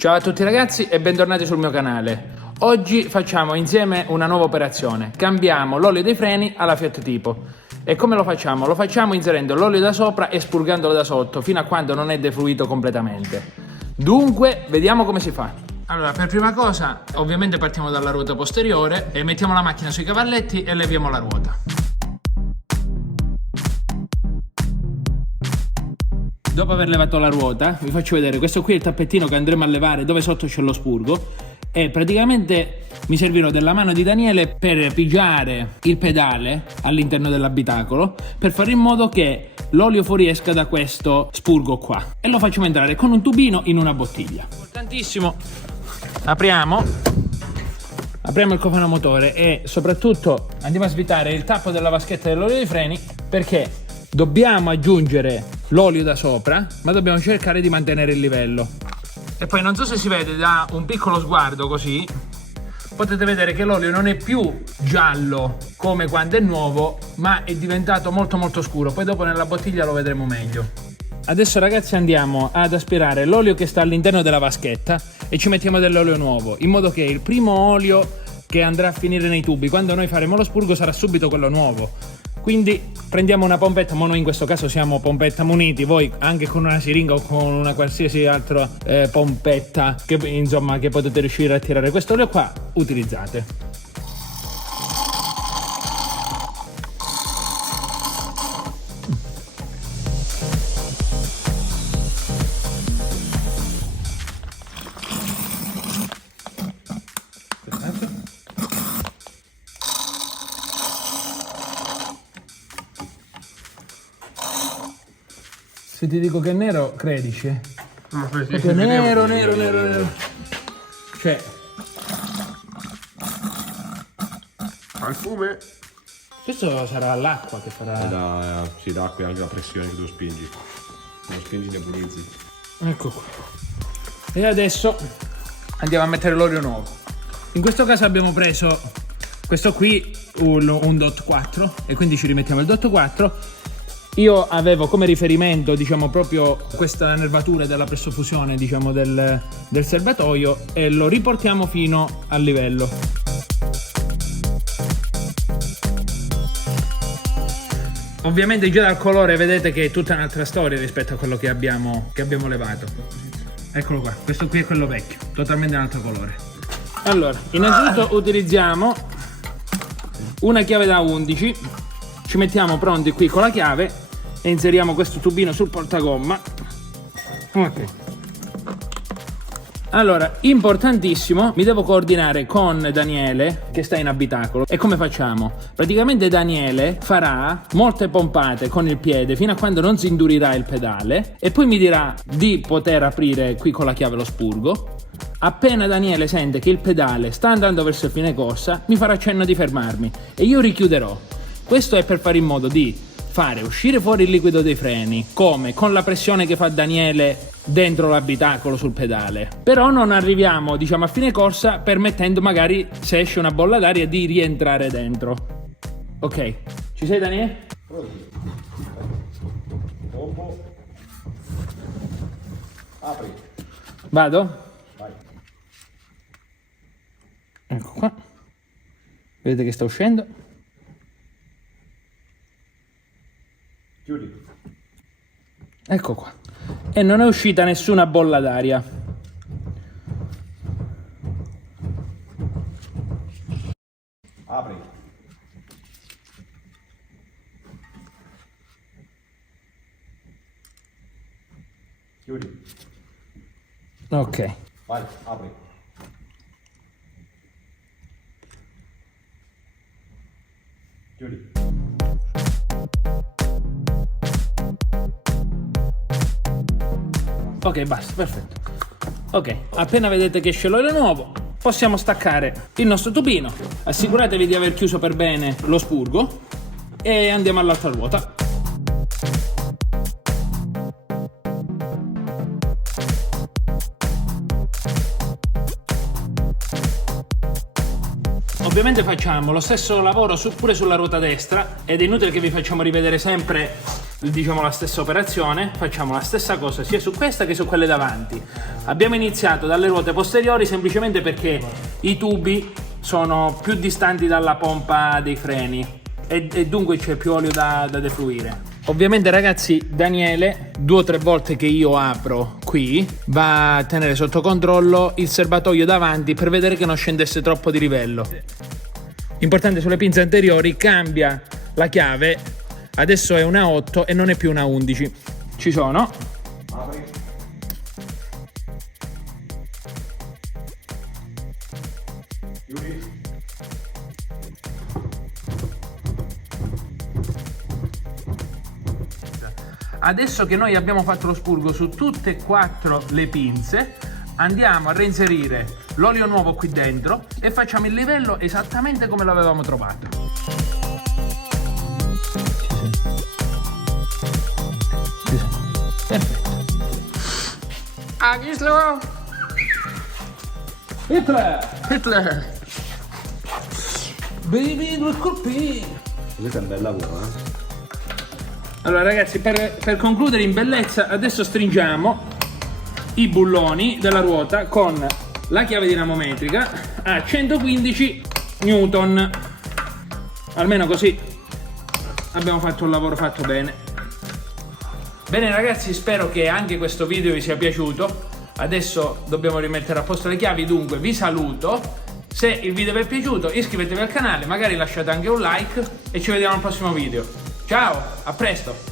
Ciao a tutti ragazzi e bentornati sul mio canale. Oggi facciamo insieme una nuova operazione. Cambiamo l'olio dei freni alla Fiat Tipo. E come lo facciamo? Lo facciamo inserendo l'olio da sopra e spurgandolo da sotto fino a quando non è defluito completamente. Dunque, vediamo come si fa. Allora, per prima cosa, ovviamente partiamo dalla ruota posteriore e mettiamo la macchina sui cavalletti e leviamo la ruota. Dopo aver levato la ruota, vi faccio vedere, questo qui è il tappettino che andremo a levare dove sotto c'è lo spurgo e praticamente mi servirò della mano di Daniele per pigiare il pedale all'interno dell'abitacolo per fare in modo che l'olio fuoriesca da questo spurgo qua e lo facciamo entrare con un tubino in una bottiglia. Importantissimo, apriamo il cofano motore e soprattutto andiamo a svitare il tappo della vaschetta dell'olio dei freni perché dobbiamo aggiungere l'olio da sopra, ma dobbiamo cercare di mantenere il livello. E poi non so se si vede da un piccolo sguardo così, potete vedere che l'olio non è più giallo come quando è nuovo, ma è diventato molto scuro. Poi dopo nella bottiglia lo vedremo meglio. Adesso ragazzi andiamo ad aspirare l'olio che sta all'interno della vaschetta e ci mettiamo dell'olio nuovo, in modo che il primo olio che andrà a finire nei tubi, quando noi faremo lo spurgo, sarà subito quello nuovo. Quindi prendiamo una pompetta, ma noi in questo caso siamo pompetta muniti, voi anche con una siringa o con una qualsiasi altra pompetta che insomma che potete riuscire a tirare questo olio qua, utilizzate. Se ti dico che è nero, credici? Ma perché nero. Cioè, al fume? questo sarà l'acqua che farà. Sì, l'acqua e anche la pressione che tu spingi. Lo spingi nebulizzi. Ecco qua. E adesso andiamo a mettere l'olio nuovo. In questo caso abbiamo preso questo qui, un DOT 4, e quindi ci rimettiamo il DOT 4. Io avevo come riferimento, diciamo, proprio questa nervatura della pressofusione, diciamo, del serbatoio e lo riportiamo fino al livello. Ovviamente già dal colore vedete che è tutta un'altra storia rispetto a quello che abbiamo levato. Eccolo qua, questo qui è quello vecchio, totalmente un altro colore. Allora, innanzitutto utilizziamo una chiave da 11, ci mettiamo pronti qui con la chiave e inseriamo questo tubino sul portagomma. Ok. Allora, importantissimo, mi devo coordinare con Daniele che sta in abitacolo. E come facciamo? Praticamente Daniele farà molte pompate con il piede fino a quando non si indurirà il pedale e poi mi dirà di poter aprire qui con la chiave lo spurgo. Appena Daniele sente che il pedale sta andando verso il fine corsa, mi farà cenno di fermarmi e io richiuderò. Questo è per fare in modo di fare uscire fuori il liquido dei freni, come con la pressione che fa Daniele dentro l'abitacolo sul pedale. Però non arriviamo, diciamo, a fine corsa permettendo magari, se esce una bolla d'aria, di rientrare dentro. Ok, ci sei Daniele? Apri. Vado? Vai. Ecco qua. Vedete che sta uscendo? Chiudi. Ecco qua. E non è uscita nessuna bolla d'aria. Apri. Chiudi. Ok. Vai, apri. Chiudi. Ok, basta, perfetto. Ok, appena vedete che esce l'olio nuovo, possiamo staccare il nostro tubino. Assicuratevi di aver chiuso per bene lo spurgo e andiamo all'altra ruota. Ovviamente facciamo lo stesso lavoro pure sulla ruota destra ed è inutile che vi facciamo rivedere sempre diciamo la stessa operazione, facciamo la stessa cosa sia su questa che su quelle davanti. Abbiamo iniziato dalle ruote posteriori semplicemente perché i tubi sono più distanti dalla pompa dei freni e dunque c'è più olio da defluire. Ovviamente ragazzi, Daniele 2 o 3 volte che io apro qui va a tenere sotto controllo il serbatoio davanti per vedere che non scendesse troppo di livello. Importante, sulle pinze anteriori cambia la chiave, adesso è una 8 e non è più una 11. Ci sono. Adesso che noi abbiamo fatto lo spurgo su tutte e 4 le pinze, andiamo a reinserire l'olio nuovo qui dentro e facciamo il livello esattamente come l'avevamo trovato. Perfetto. Agislo! Hitler! Baby, due colpi! Questa è un bel lavoro, eh? Allora ragazzi, per concludere in bellezza, adesso stringiamo i bulloni della ruota con la chiave dinamometrica a 115 newton. Almeno così abbiamo fatto un lavoro fatto bene. Bene ragazzi, spero che anche questo video vi sia piaciuto. Adesso dobbiamo rimettere a posto le chiavi, dunque vi saluto. Se il video vi è piaciuto iscrivetevi al canale, magari lasciate anche un like e ci vediamo al prossimo video. Ciao, a presto!